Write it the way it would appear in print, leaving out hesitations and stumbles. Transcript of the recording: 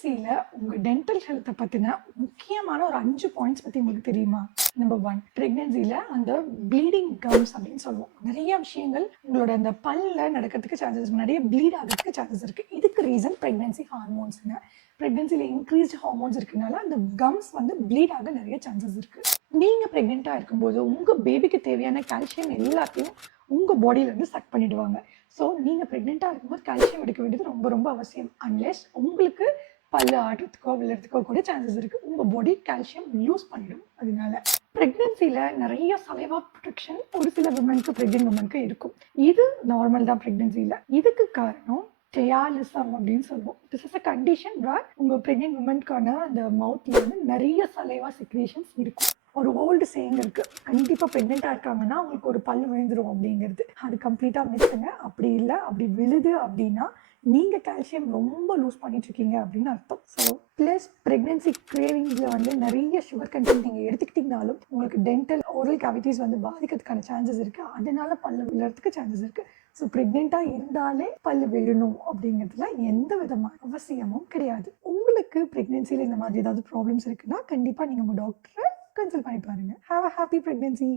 பிரெக்னன்சியில் உங்கள் டென்டல் ஹெல்த்தை பற்றின முக்கியமான ஒரு 5 பாயிண்ட்ஸ் பற்றி உங்களுக்கு தெரியுமா? நம்பர் 1, பிரெக்னன்சியில் அந்த ப்ளீடிங் கம்ஸ் அப்படின்னு சொல்லுவோம். நிறைய விஷயங்கள் உங்களோட அந்த பல்ல நடக்கிறதுக்கு சான்சஸ் இருக்குது, நிறைய ப்ளீட் ஆகிறதுக்கு சான்சஸ் இருக்குது. இதுக்கு ரீசன் ப்ரெக்னன்சி ஹார்மோன்ஸுங்க. ப்ரெக்னன்சியில் இன்க்ரீஸ்ட் ஹார்மோன்ஸ் இருக்கனால அந்த கம்ஸ் வந்து ப்ளீட் ஆக நிறைய சான்சஸ் இருக்குது. நீங்கள் ப்ரெக்னெண்ட்டாக இருக்கும்போது உங்கள் பேபிக்கு தேவையான கால்சியம் எல்லாத்தையும் உங்கள் பாடியிலேருந்து சக் பண்ணிவிடுவாங்க. ஸோ நீங்கள் ப்ரெக்னெண்ட்டாக இருக்கும்போது கால்சியம் எடுக்க வேண்டியது ரொம்ப ரொம்ப அவசியம். அன்லெஸ் உங்களுக்கு பல்லு ஆடுறதுக்கோ விழுறதுக்கோ கூட சான்சஸ் இருக்குது. உங்கள் பாடி கால்சியம் யூஸ் பண்ணிடும். அதனால ப்ரெக்னென்சியில் நிறைய சலைவா ப்ரொடெக்ஷன் ஒரு சில விமனுக்கு, ப்ரெக்னென்ட் விமனுக்கு இருக்கும். இது நார்மல் தான் ப்ரெக்னென்சியில். இதுக்கு காரணம் டெயாலிசம் அப்படின்னு சொல்லுவோம். திஸ் இஸ் அ கண்டிஷன் வேர் உங்கள் ப்ரெக்னென்ட் விமனுக்கான அந்த மவுத்தில் வந்து நிறைய சலைவா செக்ரேஷன்ஸ் இருக்கும். ஒரு ஓல்டு சேயிங் இருக்குது, கண்டிப்பாக ப்ரெக்னெண்ட்டாக இருக்காங்கன்னா அவங்களுக்கு ஒரு பல் விழுந்துடும் அப்படிங்கிறது. அது கம்ப்ளீட்டாக மிஸ்ஸுங்க. அப்படி இல்லை, அப்படி விழுது அப்படின்னா நீங்கள் கால்சியம் ரொம்ப லூஸ் பண்ணிட்டுருக்கீங்க அப்படின்னு அர்த்தம். ஸோ ப்ளஸ் ப்ரெக்னென்சி கிரேவிங்ஸில் வந்து நிறைய சுகர் கண்டென்ட் நீங்கள் எடுத்துக்கிட்டிங்கனாலும் உங்களுக்கு டென்டல் ஓரல் கேவிட்டிஸ் வந்து பாதிக்கிறதுக்கான சான்சஸ் இருக்குது. அதனால பல்லு விழுறதுக்கு சான்சஸ் இருக்குது. ஸோ ப்ரெக்னெண்ட்டாக இருந்தாலே பல்லு விழணும் அப்படிங்கிறதுல எந்த விதமான அவசியமும் கிடையாது. உங்களுக்கு ப்ரெக்னென்சியில் இந்த மாதிரி ஏதாவது ப்ராப்ளம்ஸ் இருக்குன்னா கண்டிப்பாக நீங்கள் உங்கள் டாக்டரை கன்சல்ட் பண்ணி பாருங்கள். Have a happy pregnancy.